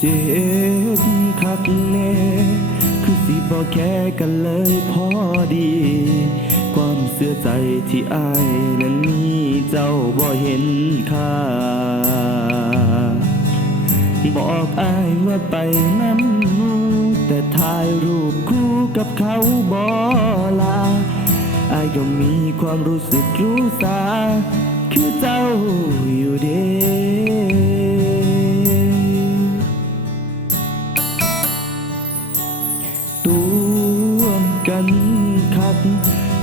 เจ็บคักแน่คือสิบ่แค่กันเลยพอดี ความเสื่อใจที่อายนั้นมีเจ้าบ่เห็นค่า บอกอายว่าไปน้ำหมูแต่ถ่ายรูปคู่กับเขาบอลาอายก็มีความรู้สึกรู้สา คือเจ้าอยู่เด้ นคัก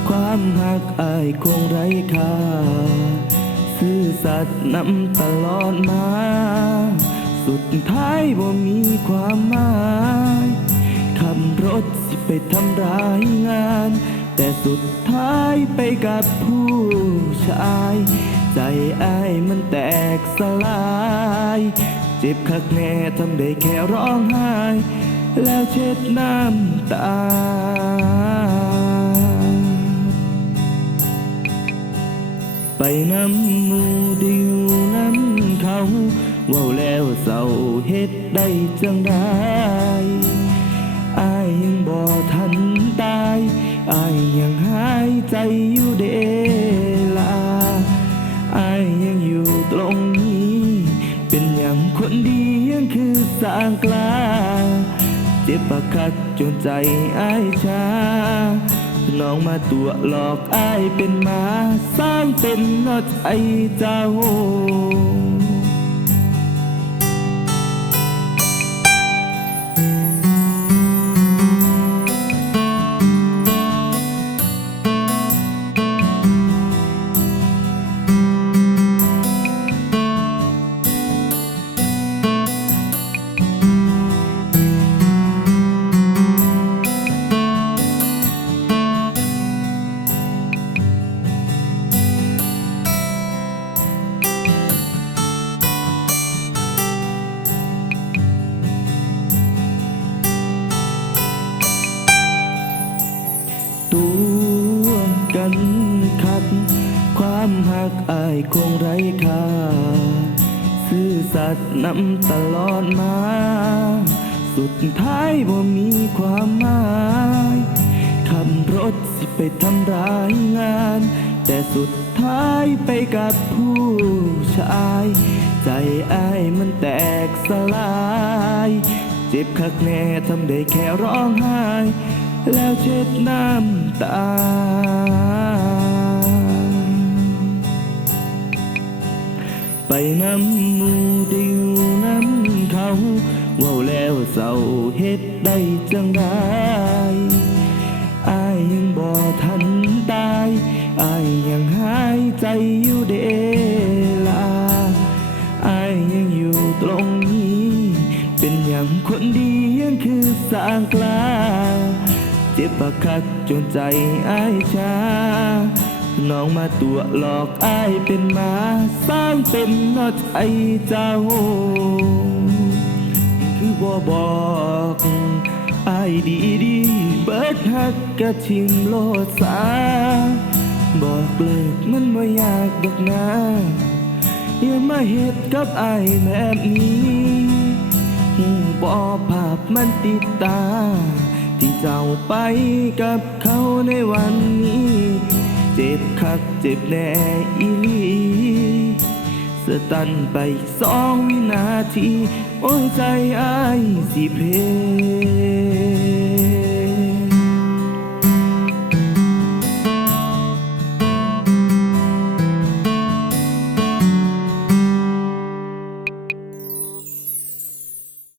ความหักอายคงไร้ค่า ซื่อสัตย์นำตลอดมา สุดท้ายบ่มีความหมายขับรถสิไปทำร้ายงาน แต่สุดท้ายไปกับผู้ชาย ใจอ้ายมันแตกสลาย เจ็บคักแน่ทำได้แค่ร้องไห้ แล้วเช็ดน้ำตา ไปน้ำมูดิวน้ำเขาเว่าแล้วเศร้าเฮ็ดได้จังได้อายยังบ่ทันตายอายยังหายใจอยู่เดลาอายยังอยู่ตรงนี้ เป็นอย่างคนดียังคือสางกล้าเจ็บปากคักจนใจอายชา น้องมาตัวหลอกอายเป็นหมาสร้างเป็นนอดไอเจ้า ความหักอายคงไร้ค่าซื่อสัตย์นำตลอดมา สุดท้ายบ่มีความหมายขับรถสิไปทำร้ายงาน แต่สุดท้ายไปกับผู้ชาย ใจอ้ายมันแตกสลาย เจ็บคักแน่ทำได้แค่ร้องไห้ แล้วเช็ดน้ำตา ไปน้ำมูดิวน้ำเขาเว่าแล้วเศร้าเฮ็ดได้จังได้อายยังบ่ทันตายอายยังหายใจอยู่เดลาอายยังอยู่ตรงนี้ เป็นอย่างคนดียังคือสางกล้าเจ็บปากคักจนใจอายชา น้องมาตัวหลอกอายเป็นมาสร้างเป็นนอใจเจ้า คือบ่บอกอายดีดีเบิดฮักกะทิมโลดสา บอกเลิกมันบ่อยากดอกนะอย่ามาเฮ็ดกับอายแบบนี้หูบอภาพมันติดตา ที่เจ้าไปกับเขาในวันนี้ เจ็บคักเจ็บแน่อีลีสตันไปสองวินาที โอ้ยใจอายสิเพ